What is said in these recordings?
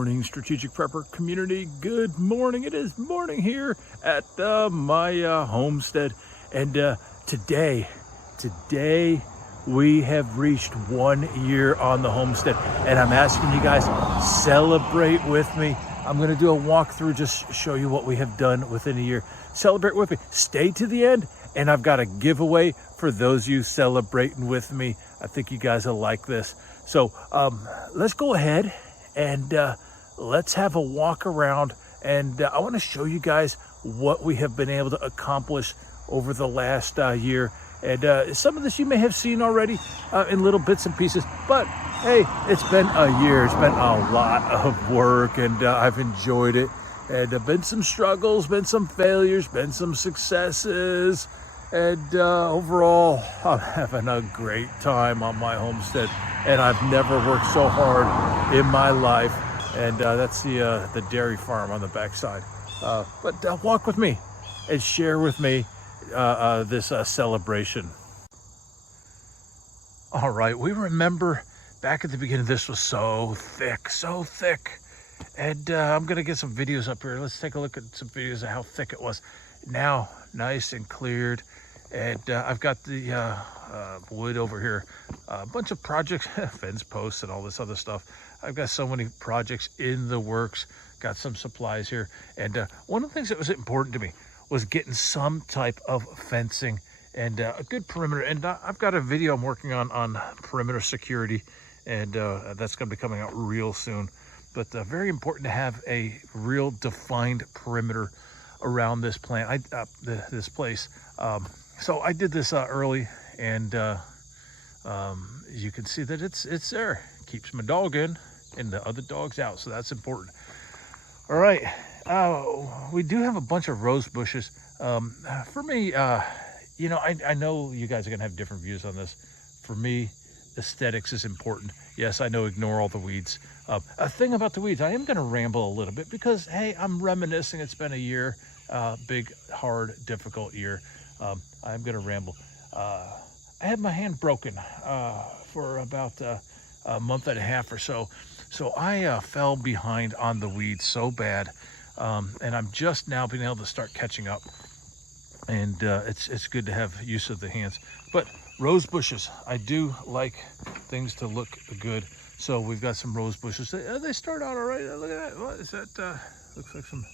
morning, Strategic Prepper community. Good morning. It is morning here at my homestead. And today we have reached 1 year on the homestead. And I'm asking you guys, celebrate with me. I'm going to do a walkthrough, just show you what we have done within a year. Celebrate with me. Stay to the end. And I've got a giveaway for those of you celebrating with me. I think you guys will like this. So let's go ahead and let's have a walk around. And I want to show you guys what we have been able to accomplish over the last year. And some of this you may have seen already in little bits and pieces. But hey, it's been a year. It's been a lot of work, and I've enjoyed it. And been some struggles, been some failures, been some successes. And overall, I'm having a great time on my homestead. And I've never worked so hard in my life. And that's the dairy farm on the backside. But walk with me and share with me this celebration. All right, we remember back at the beginning, this was so thick. And I'm gonna get some videos up here. Let's take a look at some videos of how thick it was. Now, nice and cleared. And I've got the wood over here, a bunch of projects, fence posts and all this other stuff. I've got so many projects in the works, got some supplies here. And one of the things that was important to me was getting some type of fencing and a good perimeter. And I've got a video I'm working on perimeter security, and that's gonna be coming out real soon. But very important to have a real defined perimeter around this plant, this place. So I did this early, and you can see that it's there. Keeps my dog in and the other dogs out, so that's important. All right, we do have a bunch of rose bushes. For me, you know, I know you guys are gonna have different views on this. For me, aesthetics is important. Yes, I know, ignore all the weeds. A thing about the weeds, I am gonna ramble a little bit because, hey, I'm reminiscing. It's been a year, big, hard, difficult year. I'm gonna ramble. I had my hand broken for about a month and a half or so. So I fell behind on the weeds so bad. And I'm just now being able to start catching up. And it's good to have use of the hands. But rose bushes, I do like things to look good. So we've got some rose bushes. They start out all right. Look at that. What is that? Looks like some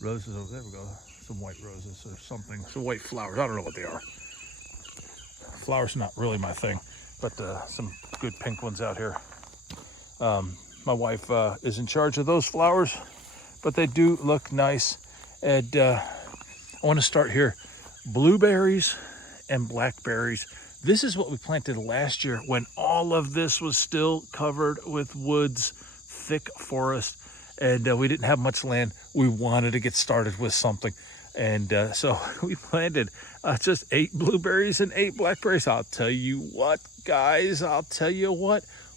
roses over there. We go. Some white roses or something. Some white flowers. I don't know what they are. Flowers not really my thing, but some good pink ones out here. My wife is in charge of those flowers, but they do look nice. And I want to start here. Blueberries and blackberries. This is what we planted last year when all of this was still covered with woods, thick forest, and we didn't have much land. We wanted to get started with something. And so we planted just 8 blueberries and 8 blackberries. I'll tell you what, guys,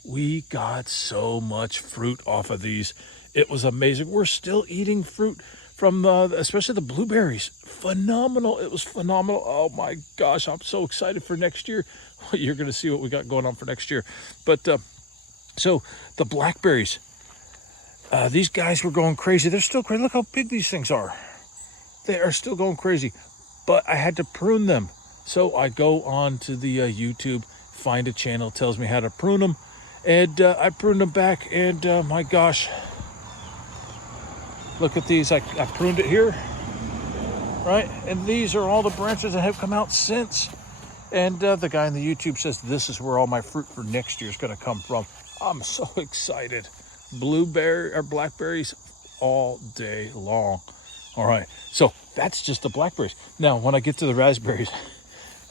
we got so much fruit off of these. It was amazing. We're still eating fruit from especially the blueberries. Phenomenal. It was phenomenal. Oh my gosh, I'm so excited for next year. You're going to see what we got going on for next year. But so the blackberries, these guys were going crazy. They're still crazy. Look how big these things are. They are still going crazy, but I had to prune them. So I go on to the YouTube, find a channel, tells me how to prune them. And I pruned them back, and my gosh, look at these. I pruned it here, right? And these are all the branches that have come out since. And the guy on the YouTube says, this is where all my fruit for next year is gonna come from. I'm so excited. Blueberry or blackberries all day long. All right, so that's just the blackberries. Now, when I get to the raspberries,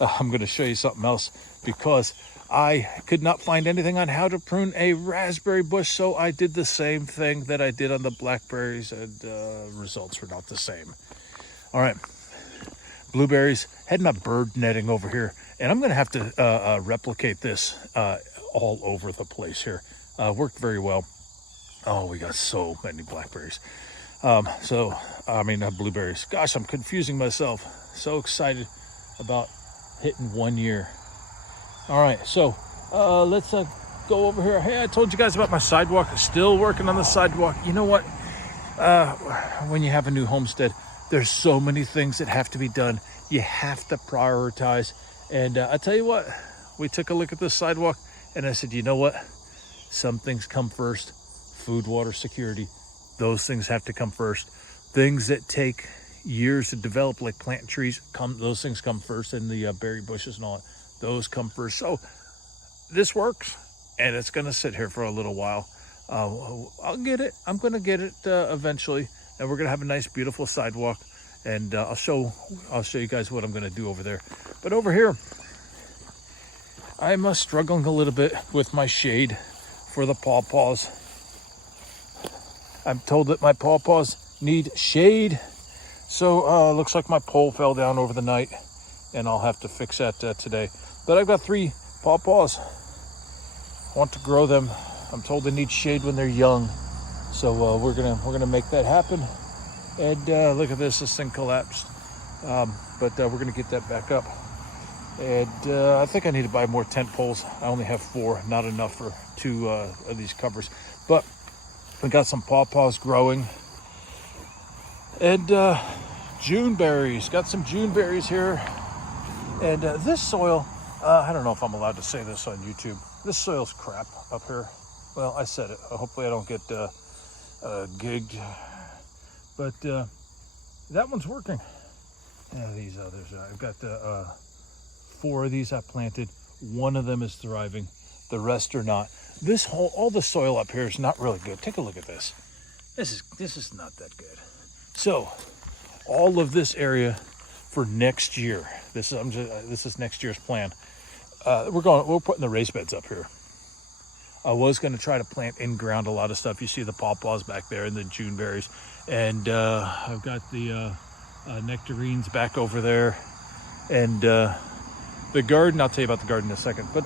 I'm going to show you something else because I could not find anything on how to prune a raspberry bush, so I did the same thing that I did on the blackberries, and results were not the same. All right, blueberries, had my bird netting over here, and I'm going to have to replicate this all over the place here. Worked very well. Oh, we got so many blackberries. Blueberries. Gosh, I'm confusing myself. So excited about hitting 1 year. All right, so let's go over here. Hey, I told you guys about my sidewalk. Still working on the sidewalk. You know what? When you have a new homestead, there's so many things that have to be done. You have to prioritize. And I tell you what, we took a look at this sidewalk and I said, you know what? Some things come first. Food, water, security. Those things have to come first. Things that take years to develop, like planting trees, those things come first, and the berry bushes and all that, those come first. So this works, and it's going to sit here for a little while. I'll get it. I'm going to get it eventually, and we're going to have a nice, beautiful sidewalk. And I'll show you guys what I'm going to do over there. But over here, I'm struggling a little bit with my shade for the pawpaws. I'm told that my pawpaws need shade. So looks like my pole fell down over the night, and I'll have to fix that today. But I've got 3 pawpaws. I want to grow them. I'm told they need shade when they're young. So we're gonna make that happen. And look at this thing collapsed. But we're gonna get that back up. And I think I need to buy more tent poles. I only have 4, not enough for 2 of these covers. But we got some pawpaws growing. And June berries, got some June berries here. And this soil, I don't know if I'm allowed to say this on YouTube. This soil's crap up here. Well, I said it. Hopefully I don't get gigged. But that one's working. Yeah, these others, I've got 4 of these I planted. 1 of them is thriving. The rest are not. All the soil up here is not really good. Take a look at this. This is not that good. So, all of this area for next year. This is next year's plan. We're putting the raised beds up here. I was going to try to plant in ground a lot of stuff. You see the pawpaws back there and the June berries, and I've got the nectarines back over there, and the garden. I'll tell you about the garden in a second. But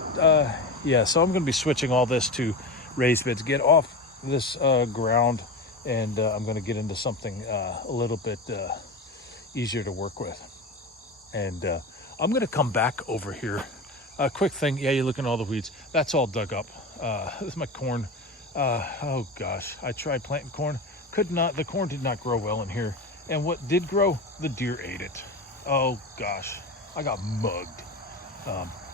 yeah, so I'm going to be switching all this to raised beds. Get off this ground. And I'm going to get into something a little bit easier to work with. And I'm going to come back over here. A quick thing. Yeah, you're looking at all the weeds. That's all dug up. This is my corn. Oh, gosh. I tried planting corn. The corn did not grow well in here. And what did grow, the deer ate it. Oh, gosh. I got mugged.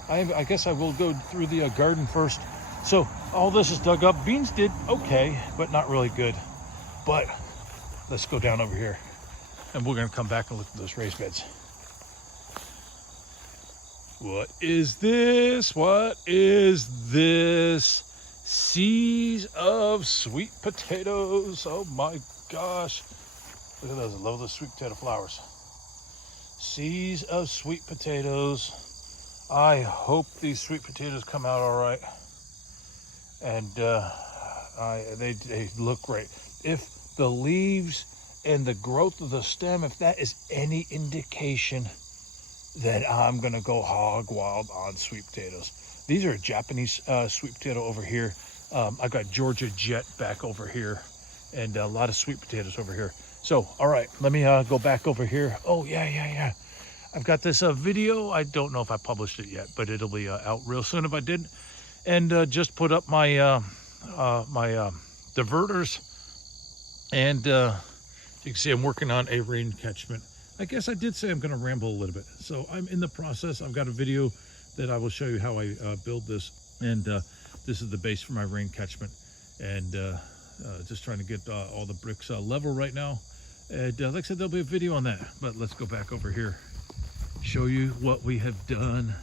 I guess I will go through the garden first. So all this is dug up. Beans did okay, but not really good. But let's go down over here, and we're going to come back and look at those raised beds. What is this? What is this? Seeds of sweet potatoes. Oh my gosh. Look at those. I love those sweet potato flowers. Seeds of sweet potatoes. I hope these sweet potatoes come out all right. And they look great. If the leaves and the growth of the stem, if that is any indication, then I'm gonna go hog wild on sweet potatoes. These are Japanese sweet potato over here. I got Georgia Jet back over here, and a lot of sweet potatoes over here. So, all right, let me go back over here. Oh yeah. I've got this video. I don't know if I published it yet, but it'll be out real soon if I did. And just put up my my diverters. And you can see I'm working on a rain catchment. I guess I did say I'm going to ramble a little bit. So I'm in the process. I've got a video that I will show you how I build this. And this is the base for my rain catchment. And just trying to get all the bricks level right now. And like I said, there'll be a video on that. But let's go back over here. Show you what we have done.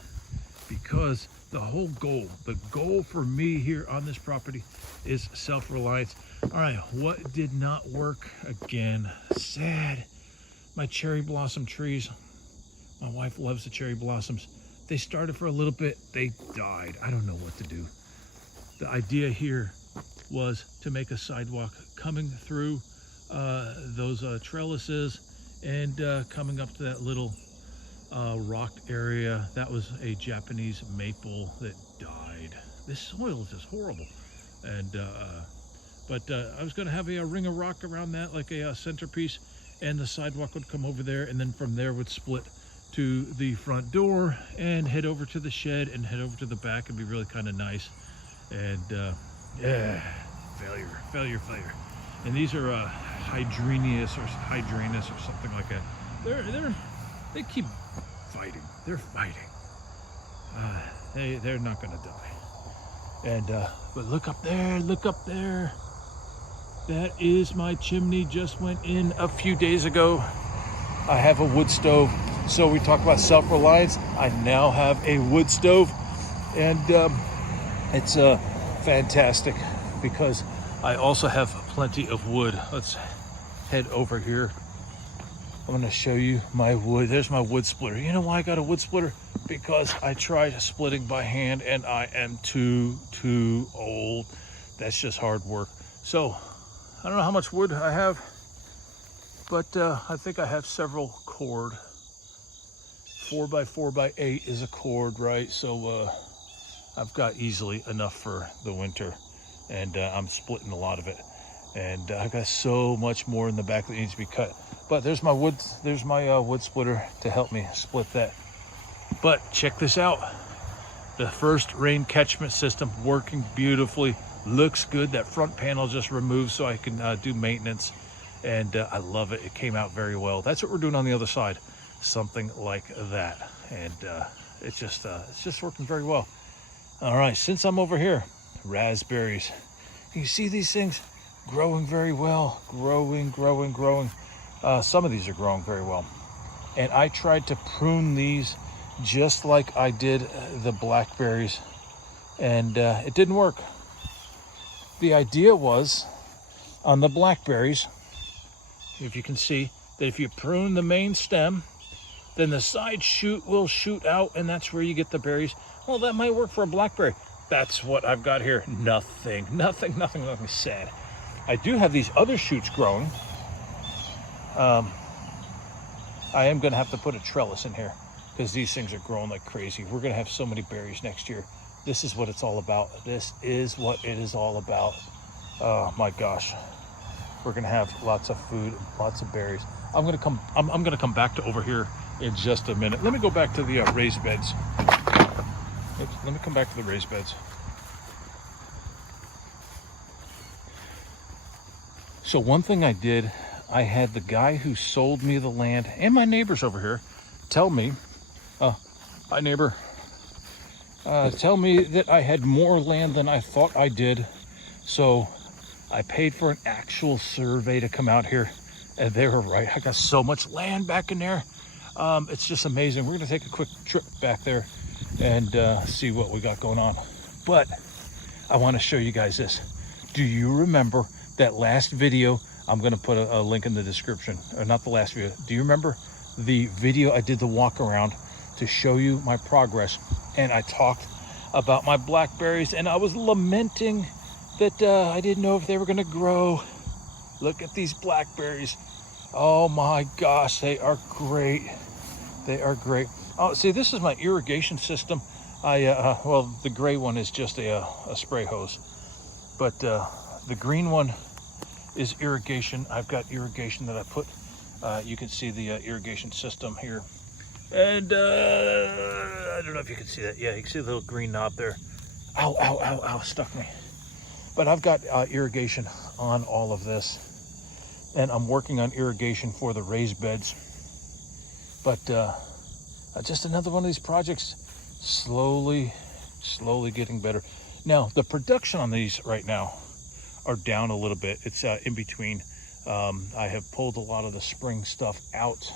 Because the whole goal, the goal for me here on this property is self-reliance. All right, what did not work again? Sad. My cherry blossom trees. My wife loves the cherry blossoms. They started for a little bit. They died. I don't know what to do. The idea here was to make a sidewalk coming through those trellises and coming up to that little rocked area. That was a Japanese maple that died. This soil is just horrible. And but I was going to have a ring of rock around that, like a centerpiece, and the sidewalk would come over there, and then from there would split to the front door and head over to the shed and head over to the back. It'd be really kind of nice. And yeah, failure. And these are hydrangeas or something like that. They keep fighting. They're fighting. They're not gonna die. And but look up there. That is my chimney, just went in a few days ago. I have a wood stove. So we talk about self-reliance. I now have a wood stove, and it's fantastic because I also have plenty of wood. Let's head over here. I'm gonna show you my wood. There's my wood splitter. You know why I got a wood splitter? Because I tried splitting by hand and I am too old. That's just hard work. So I don't know how much wood I have, but I think I have several cord. 4x4x8 is a cord, right? So I've got easily enough for the winter, and I'm splitting a lot of it. And I got so much more in the back that needs to be cut. But there's my wood splitter to help me split that. But check this out. The first rain catchment system working beautifully. Looks good. That front panel just removed so I can do maintenance. And I love it. It came out very well. That's what we're doing on the other side. Something like that. And it's just working very well. All right, since I'm over here, raspberries. You see these things growing very well. Growing. Some of these are growing very well. And I tried to prune these just like I did the blackberries. And it didn't work. The idea was on the blackberries, if you can see, that if you prune the main stem, then the side shoot will shoot out, and that's where you get the berries. Well, that might work for a blackberry. That's what I've got here. Nothing. Sad. I do have these other shoots growing. I am going to have to put a trellis in here because these things are growing like crazy. We're going to have so many berries next year. This is what it's all about. This is what it is all about. Oh my gosh. We're going to have lots of food, lots of berries. I'm going to come back to over here in just a minute. Let me go back to the raised beds. Let me come back to the raised beds. So one thing I did, I had the guy who sold me the land and my neighbors over here tell me, hi neighbor, tell me that I had more land than I thought I did. So I paid for an actual survey to come out here, and they were right. I got so much land back in there. It's just amazing. We're gonna take a quick trip back there and see what we got going on. But I wanna show you guys this. Do you remember that last video? I'm gonna put a link in the description, or not the last video. Do you remember the video I did the walk around to show you my progress? And I talked about my blackberries, and I was lamenting that I didn't know if they were gonna grow. Look at these blackberries. Oh my gosh, they are great. They are great. Oh, see, this is my irrigation system. Well, the gray one is just a spray hose, but the green one is irrigation. I've got irrigation that I put. You can see the irrigation system here. And I don't know if you can see that. Yeah, you can see the little green knob there. Ow, stuck me. But I've got irrigation on all of this. And I'm working on irrigation for the raised beds. But just another one of these projects, slowly getting better. Now, the production on these right now are down a little bit. It's in between. I have pulled a lot of the spring stuff out.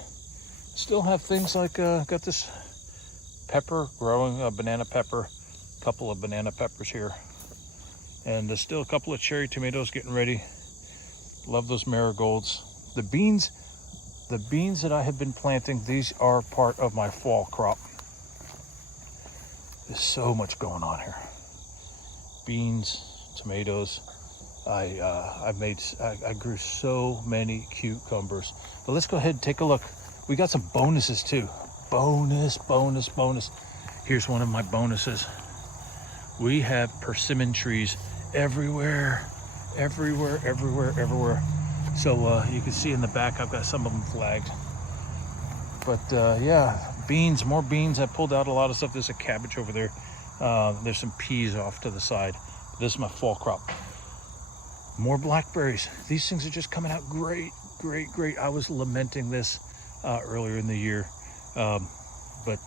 Still have things like, got this pepper growing, a banana pepper, a couple of banana peppers here. And there's still a couple of cherry tomatoes getting ready. Love those marigolds. The beans that I have been planting, these are part of my fall crop. There's so much going on here. Beans, tomatoes. I grew so many cucumbers. But let's go ahead and take a look. We got some bonuses too. Bonus. Here's one of my bonuses. We have persimmon trees everywhere. So you can see in the back, I've got some of them flagged. But yeah, beans, more beans. I pulled out a lot of stuff. There's a cabbage over there. There's some peas off to the side. This is my fall crop. More blackberries. These things are just coming out great, great, great. I was lamenting this earlier in the year. But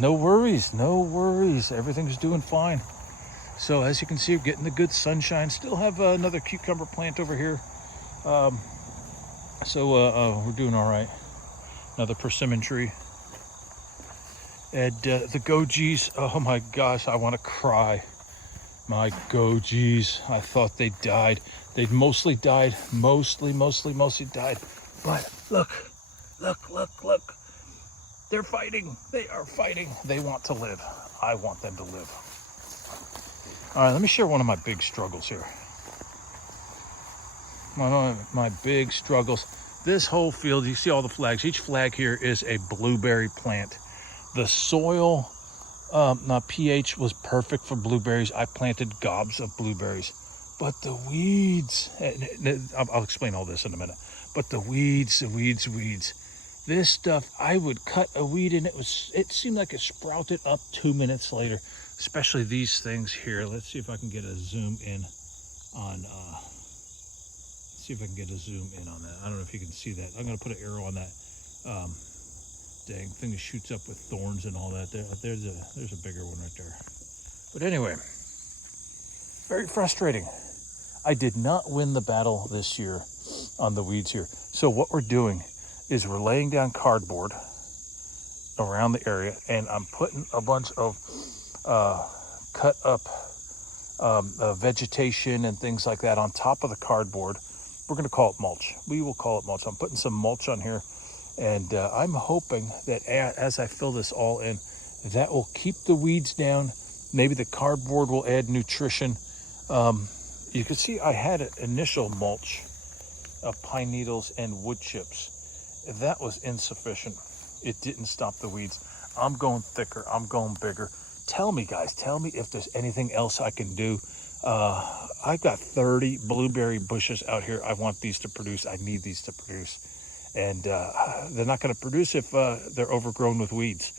no worries, no worries. Everything's doing fine. So as you can see, we're getting the good sunshine. Still have another cucumber plant over here. So we're doing all right. Another persimmon tree. And the gojies, oh my gosh, I want to cry. My gojies, I thought they died. They'd mostly died, mostly died. But look. They're fighting, they are fighting. They want to live. I want them to live. All right, let me share one of my big struggles here. One of my big struggles. This whole field, you see all the flags. Each flag here is a blueberry plant. The soil, pH was perfect for blueberries. I planted gobs of blueberries, but the weeds, I'll explain all this in a minute, but the weeds. This stuff, I would cut a weed and it seemed like it sprouted up 2 minutes later, especially these things here. Let's see if I can get a zoom in on, that. I don't know if you can see that. I'm gonna put an arrow on that. Dang thing that shoots up with thorns and all that. There's a bigger one right there. But anyway, very frustrating. I did not win the battle this year on the weeds here. So what we're doing is we're laying down cardboard around the area, and I'm putting a bunch of cut up vegetation and things like that on top of the cardboard. We're going to call it mulch. We will call it mulch. I'm putting some mulch on here. And I'm hoping that as I fill this all in, that will keep the weeds down. Maybe the cardboard will add nutrition. You can see I had an initial mulch of pine needles and wood chips. That was insufficient. It didn't stop the weeds. I'm going thicker. I'm going bigger. Tell me, guys. Tell me if there's anything else I can do. I've got 30 blueberry bushes out here. I want these to produce. I need these to produce. And they're not going to produce if they're overgrown with weeds.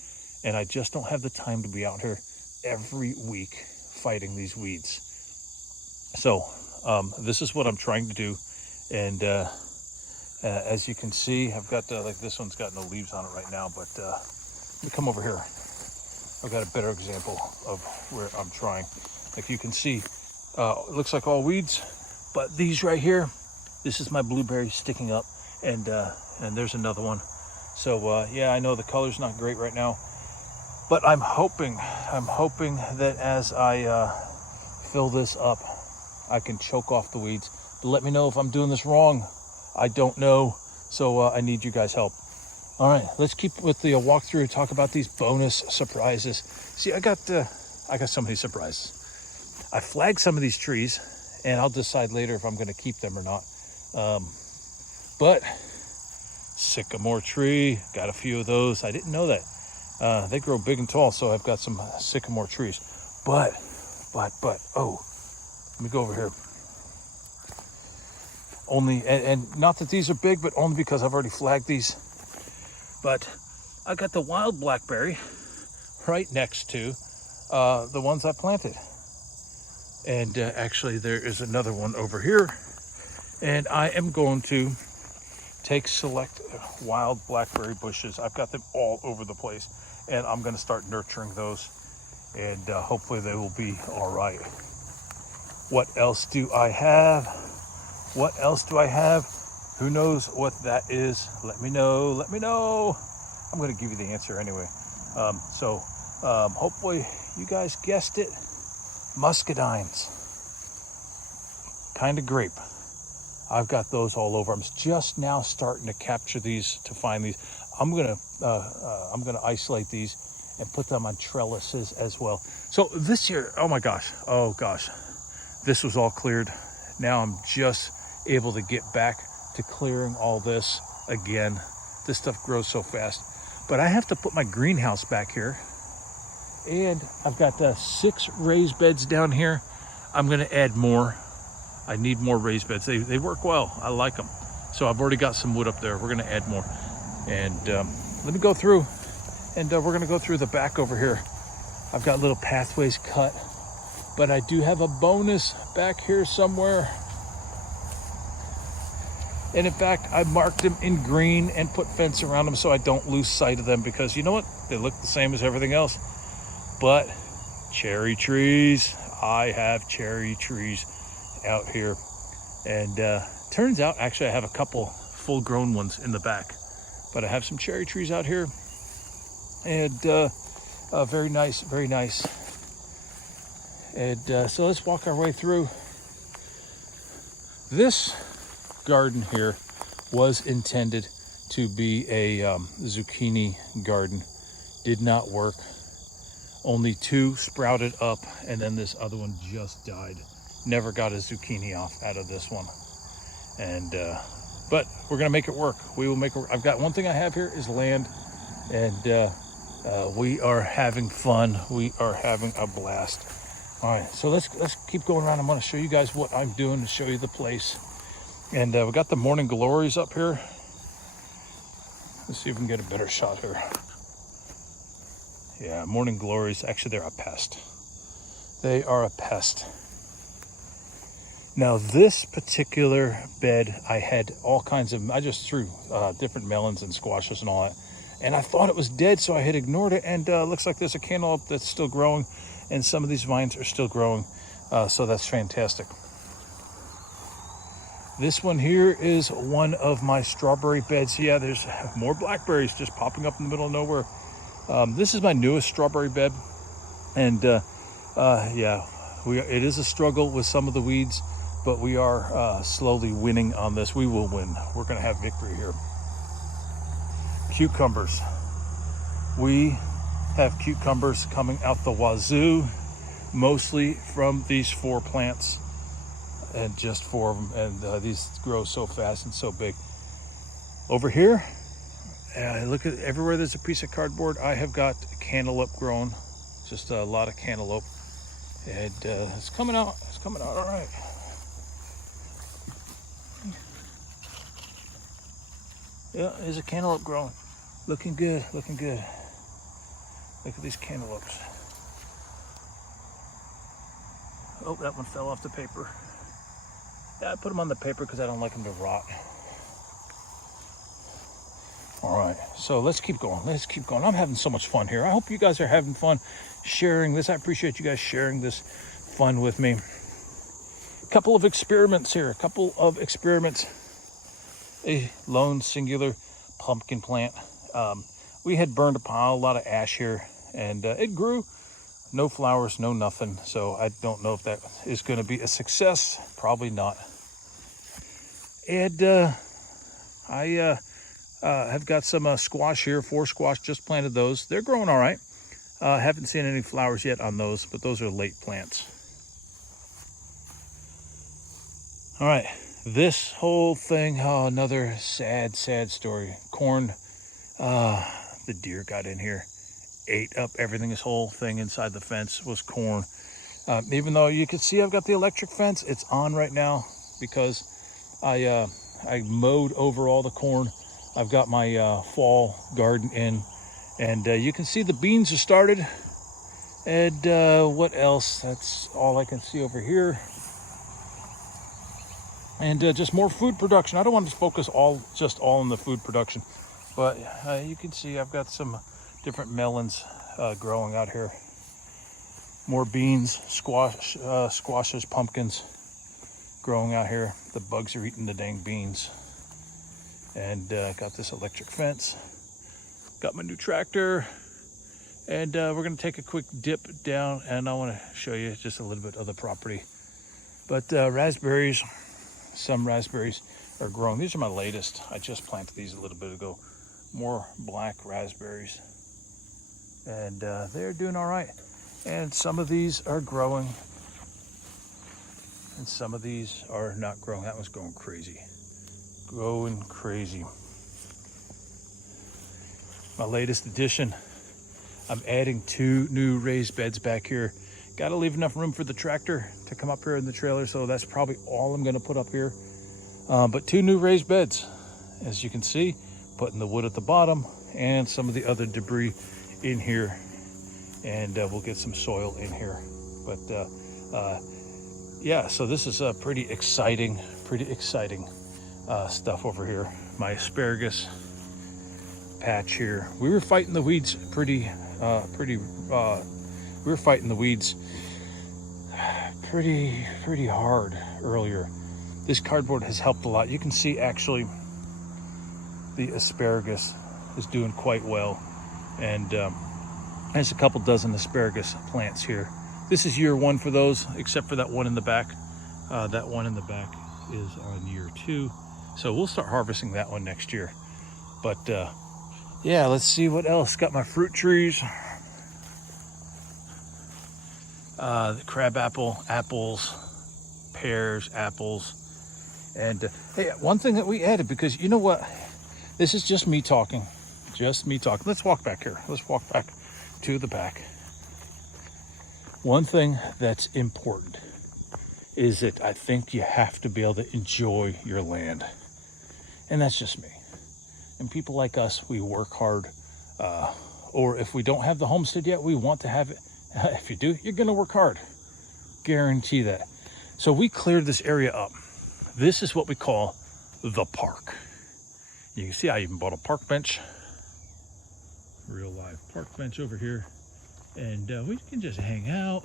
And I just don't have the time to be out here every week fighting these weeds. So this is what I'm trying to do. And as you can see, I've got, like this one's got no leaves on it right now, but let me come over here. I've got a better example of where I'm trying. Like you can see, it looks like all weeds, but these right here, this is my blueberry sticking up. And there's another one. So yeah, I know the color's not great right now, but I'm hoping that as I fill this up, I can choke off the weeds. But let me know if I'm doing this wrong. I don't know, so I need you guys' help. All right, let's keep with the walkthrough. Talk about these bonus surprises. See, I got some of these surprises. I flagged some of these trees, and I'll decide later if I'm going to keep them or not. But sycamore tree, got a few of those. I didn't know that. They grow big and tall, so I've got some sycamore trees. But, oh, let me go over here. Only, and not that these are big, but only because I've already flagged these. But I got the wild blackberry right next to the ones I planted. And actually there is another one over here. And I am going to select wild blackberry bushes. I've got them all over the place, and I'm going to start nurturing those, and hopefully they will be all right. What else do I have? Who knows what that is? Let me know. I'm going to give you the answer anyway. Hopefully you guys guessed it. Muscadines, kind of grape. I've got those all over. I'm just now starting to capture these, to find these. I'm gonna isolate these and put them on trellises as well. So this year, oh gosh, this was all cleared. Now I'm just able to get back to clearing all this again. This stuff grows so fast. But I have to put my greenhouse back here. And I've got 6 raised beds down here. I'm gonna add more. I need more raised beds. They work well. I like them. So I've already got some wood up there. We're gonna add more. And let me go through, and we're gonna go through the back over here. I've got little pathways cut But I do have a bonus back here somewhere. And in fact, I marked them in green and put fence around them so I don't lose sight of them, because you know what? They look the same as everything else. But cherry trees, I have cherry trees out here. And turns out, actually, I have a couple full-grown ones in the back. But I have some cherry trees out here. And very nice, very nice. And so let's walk our way through. This garden here was intended to be a zucchini garden. Did not work. Only 2 sprouted up, and then this other one just died. Never got a zucchini off out of this one. And but we're gonna make it work. We will make it work. I've got one thing I have here is land, and we are having fun. We are having a blast. All right, so let's keep going around. I'm gonna show you guys what I'm doing to show you the place. And we got the morning glories up here. Let's see if we can get a better shot here. Yeah, morning glories. Actually, they're a pest. They are a pest. Now, this particular bed, I had all kinds of, I just threw different melons and squashes and all that. And I thought it was dead, so I had ignored it. And looks like there's a cantaloupe that's still growing. And some of these vines are still growing. So that's fantastic. This one here is one of my strawberry beds. Yeah, there's more blackberries just popping up in the middle of nowhere. This is my newest strawberry bed. And yeah, it is a struggle with some of the weeds, but we are slowly winning on this. We will win. We're going to have victory here. Cucumbers. We have cucumbers coming out the wazoo, mostly from these 4 plants. And just 4 of them, and these grow so fast and so big. Over here, look at everywhere there's a piece of cardboard. I have got cantaloupe growing, just a lot of cantaloupe, and it's coming out. It's coming out all right. Yeah, there's a cantaloupe growing, looking good, looking good. Look at these cantaloupes. Oh, that one fell off the paper. Yeah, I put them on the paper because I don't like them to rot. All right, so let's keep going. Let's keep going. I'm having so much fun here. I hope you guys are having fun sharing this. I appreciate you guys sharing this fun with me. A couple of experiments here. A couple of experiments. A lone singular pumpkin plant. We had burned a pile, a lot of ash here, and it grew. No flowers, no nothing. So I don't know if that is going to be a success. Probably not. And I have got some squash here. 4 squash, just planted those. They're growing all right. Haven't seen any flowers yet on those, but those are late plants. All right, this whole thing, oh, another sad, sad story. Corn, the deer got in here, ate up everything. This whole thing inside the fence was corn. Even though you can see I've got the electric fence, it's on right now because I mowed over all the corn. I've got my fall garden in, and you can see the beans are started. And what else? That's all I can see over here. And just more food production. I don't want to focus just all on the food production, but you can see I've got some different melons growing out here. More beans, squashes, pumpkins growing out here. The bugs are eating the dang beans. And got this electric fence. Got my new tractor. And we're going to take a quick dip down, and I want to show you just a little bit of the property. But raspberries, some raspberries are growing. These are my latest. I just planted these a little bit ago. More black raspberries. And they're doing all right. And some of these are growing. And some of these are not growing. That one's going crazy. Going crazy. My latest addition. I'm adding 2 new raised beds back here. Got to leave enough room for the tractor to come up here in the trailer, so that's probably all I'm going to put up here. But 2 new raised beds, as you can see, putting the wood at the bottom and some of the other debris in here, and we'll get some soil in here. But Yeah, so this is a pretty exciting stuff over here. My asparagus patch here. We were fighting the weeds we were fighting the weeds pretty hard earlier. This cardboard has helped a lot. You can see actually the asparagus is doing quite well, and there's a couple dozen asparagus plants here. This is year 1 for those, except for that one in the back. That one in the back is on year 2, so we'll start harvesting that one next year. But yeah, let's see what else. Got my fruit trees, the crab apple, apples, pears, apples. And hey, one thing that we added, because you know what, this is just me talking. Let's walk back here. Let's walk back to the back. One thing that's important is that I think you have to be able to enjoy your land. And that's just me. And people like us, we work hard. Or if we don't have the homestead yet, we want to have it. If you do, you're going to work hard. Guarantee that. So we cleared this area up. This is what we call the park. You can see I even bought a park bench. Real live park bench over here. And we can just hang out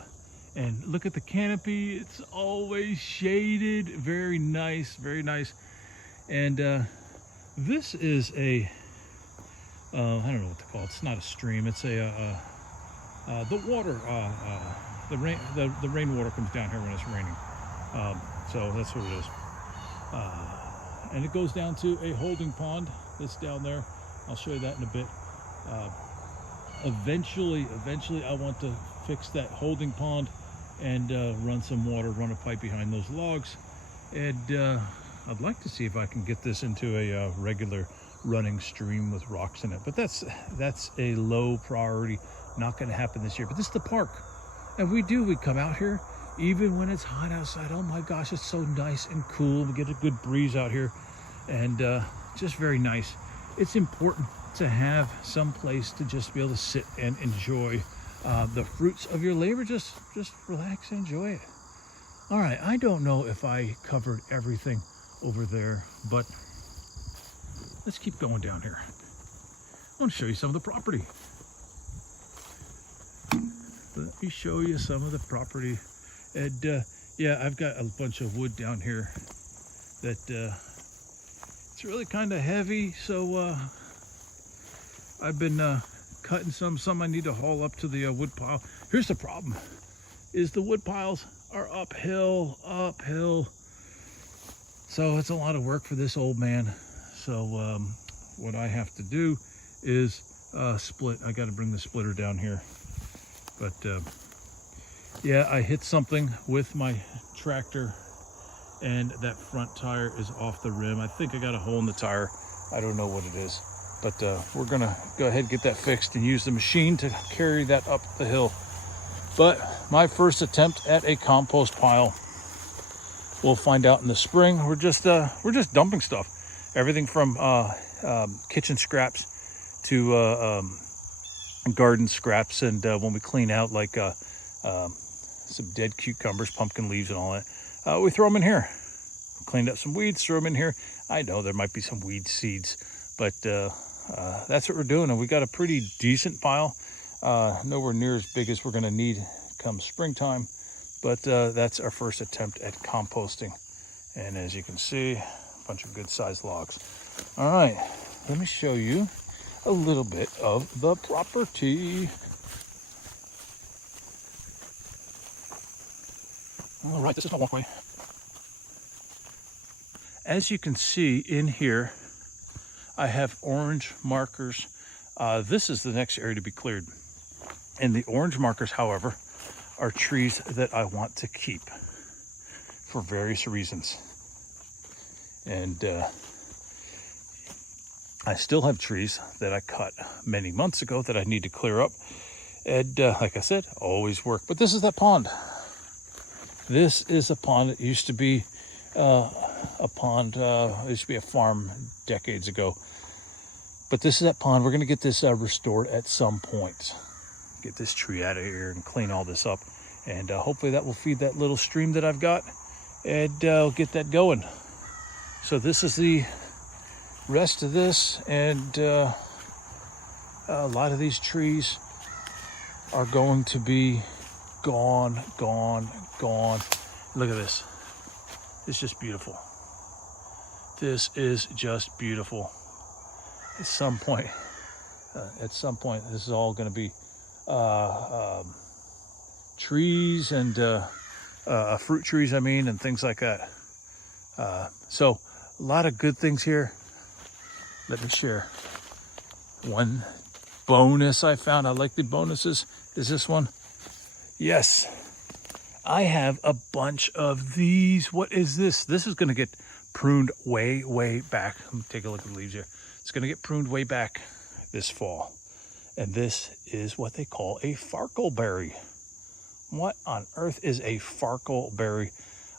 and look at the canopy. It's always shaded. Very nice, very nice. And this is a, I don't know what to call it. It's not a stream. It's a, the water, the rainwater comes down here when it's raining. So that's what it is. And it goes down to a holding pond that's down there. I'll show you that in a bit. Eventually I want to fix that holding pond and run some water, run a pipe behind those logs. And I'd like to see if I can get this into a regular running stream with rocks in it. But that's a low priority. Not going to happen this year. But this is the park. And we come out here even when it's hot outside. Oh my gosh, it's so nice and cool. We get a good breeze out here, and just very nice. It's important to have some place to just be able to sit and enjoy the fruits of your labor. Just relax and enjoy it. All right, I don't know if I covered everything over there, but let's keep going down here. I want to show you some of the property. Let me show you some of the property. And yeah, I've got a bunch of wood down here that it's really kind of heavy, so I've been cutting some I need to haul up to the wood pile. Here's the problem, is the wood piles are uphill, so it's a lot of work for this old man. So what I have to do is split. I got to bring the splitter down here. But yeah, I hit something with my tractor and that front tire is off the rim. I think I got a hole in the tire. I don't know what it is, but we're gonna go ahead and get that fixed and use the machine to carry that up the hill. But my first attempt at a compost pile, we'll find out in the spring. We're just dumping stuff, everything from kitchen scraps to garden scraps, and when we clean out like some dead cucumbers, pumpkin leaves and all that, we throw them in here. Cleaned up some weeds, throw them in here. I know there might be some weed seeds, but that's what we're doing. And we got a pretty decent pile, nowhere near as big as we're going to need come springtime, but that's our first attempt at composting. And as you can see, a bunch of good sized logs. All right, let me show you a little bit of the property. All right, this is my walkway. As you can see in here, I have orange markers. This is the next area to be cleared. And the orange markers, however, are trees that I want to keep for various reasons. And I still have trees that I cut many months ago that I need to clear up. And like I said, always work. But this is that pond. This is a pond. It used to be a pond. It used to be a farm decades ago. But this is that pond. We're going to get this restored at some point. Get this tree out of here and clean all this up And hopefully that will feed that little stream that I've got, and I'll get that going. So this is the rest of this, and a lot of these trees are going to be gone. Look at this. It's just beautiful. This is just beautiful. At some point, this is all going to be trees and fruit trees, I mean, and things like that. So a lot of good things here. Let me share one bonus I found. I like the bonuses. Is this one? Yes, I have a bunch of these. What is this? This is going to get pruned way back. Let me take a look at the leaves here. It's going to get pruned way back this fall. And this is what they call a farkleberry. What on earth is a farkleberry?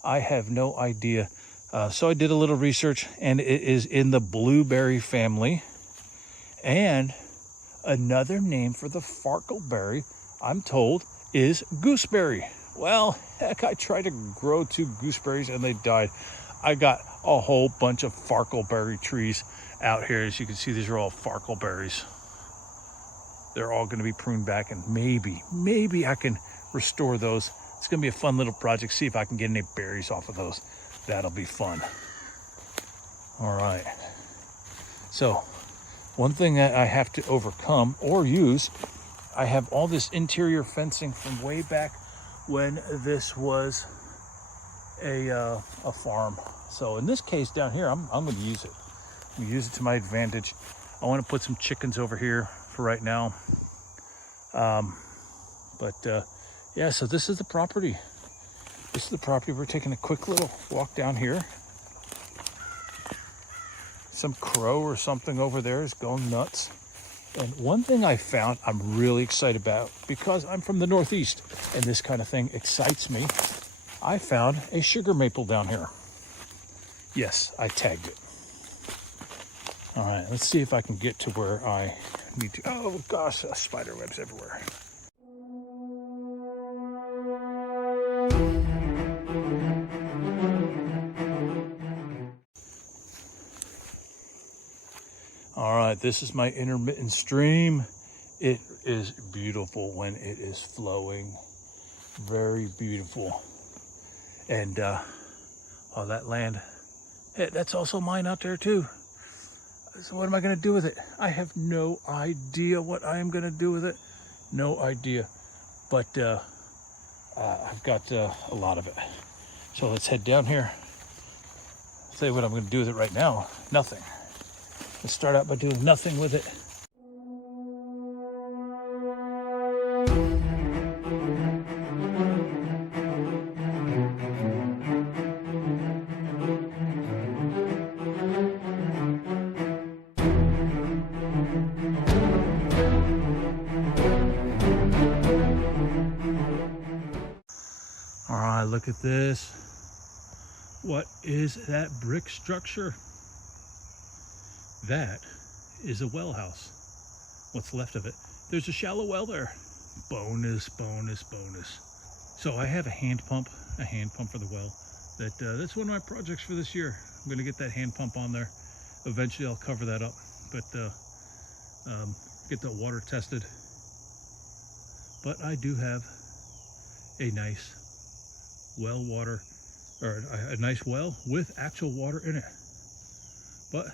I have no idea. So I did a little research, and it is in the blueberry family. And another name for the farkleberry, I'm told, is gooseberry. Well, heck, I tried to grow 2 gooseberries and they died. I got a whole bunch of farkleberry trees out here. As you can see, these are all farkleberries. They're all going to be pruned back, and maybe I can restore those. It's going to be a fun little project. See if I can get any berries off of those. That'll be fun. All right. So one thing that I have to overcome or use, I have all this interior fencing from way back when this was a farm. So in this case down here, I'm going to use it. I'm going to use it to my advantage. I want to put some chickens over here for right now. Yeah, so this is the property. This is the property. We're taking a quick little walk down here. Some crow or something over there is going nuts. And one thing I found I'm really excited about, because I'm from the Northeast and this kind of thing excites me, I found a sugar maple down here. Yes, I tagged it. All right, let's see if I can get to where I need to. Oh gosh, spider webs everywhere. All right, this is my intermittent stream. It is beautiful when it is flowing. Very beautiful. And all that land, hey, that's also mine out there too. So what am I going to do with it? I have no idea what I am going to do with it. No idea. But I've got a lot of it. So let's head down here. I'll tell you what I'm going to do with it right now. Nothing. Let's start out by doing nothing with it. All right, look at this. What is that brick structure? That is a well house. What's left of it. There's a shallow well there. Bonus. So I have a hand pump for the well. That's one of my projects for this year. I'm gonna get that hand pump on there. Eventually I'll cover that up, but get the water tested. But I do have a nice well water, or a nice well with actual water in it. But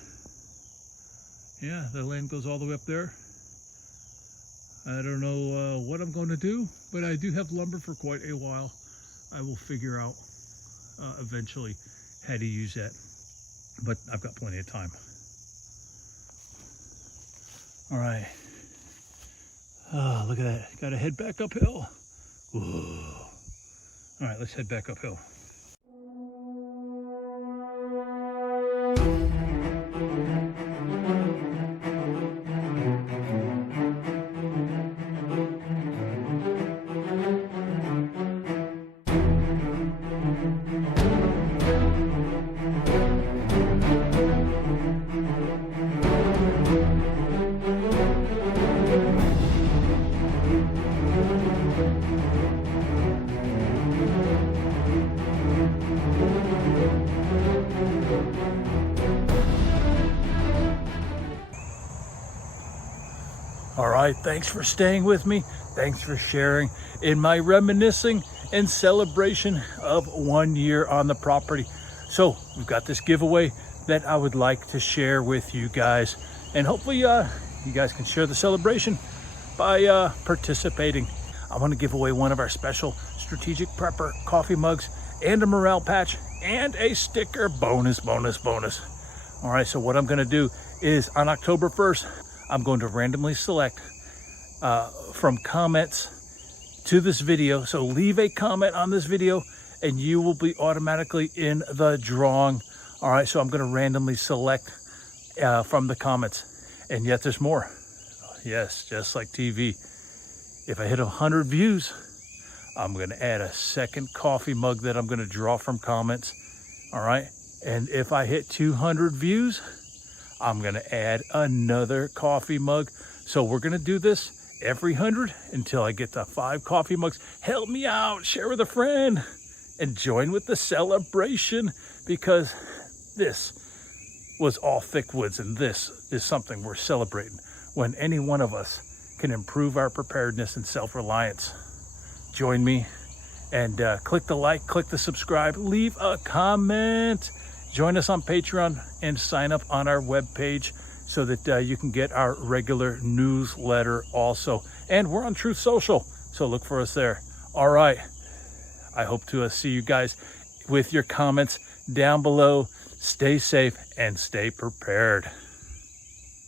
yeah, the land goes all the way up there. I don't know what I'm going to do, but I do have lumber for quite a while. I will figure out eventually how to use that, but I've got plenty of time. All right. Oh, look at that. Got to head back uphill. Whoa. All right, let's head back uphill. right, thanks for staying with me. Thanks for sharing in my reminiscing and celebration of 1 year on the property. So we've got this giveaway that I would like to share with you guys, and hopefully you guys can share the celebration by participating. I want to give away one of our special Strategic Prepper coffee mugs and a morale patch and a sticker bonus. All right, so what I'm going to do is on October 1st, I'm going to randomly select from comments to this video. So leave a comment on this video and you will be automatically in the drawing. All right, so I'm going to randomly select from the comments. And yet there's more. Yes, just like TV. If I hit 100 views, I'm going to add a second coffee mug that I'm going to draw from comments. All right. And if I hit 200 views, I'm going to add another coffee mug. So we're going to do this every 100 until I get to 5 coffee mugs. Help me out, share with a friend, and join with the celebration, because this was all thick woods, and this is something we're celebrating when any one of us can improve our preparedness and self-reliance. Join me and click the like, click the subscribe, leave a comment, join us on Patreon, and sign up on our webpage so that you can get our regular newsletter also. And we're on Truth Social, so look for us there. All right, I hope to see you guys with your comments down below. Stay safe and stay prepared.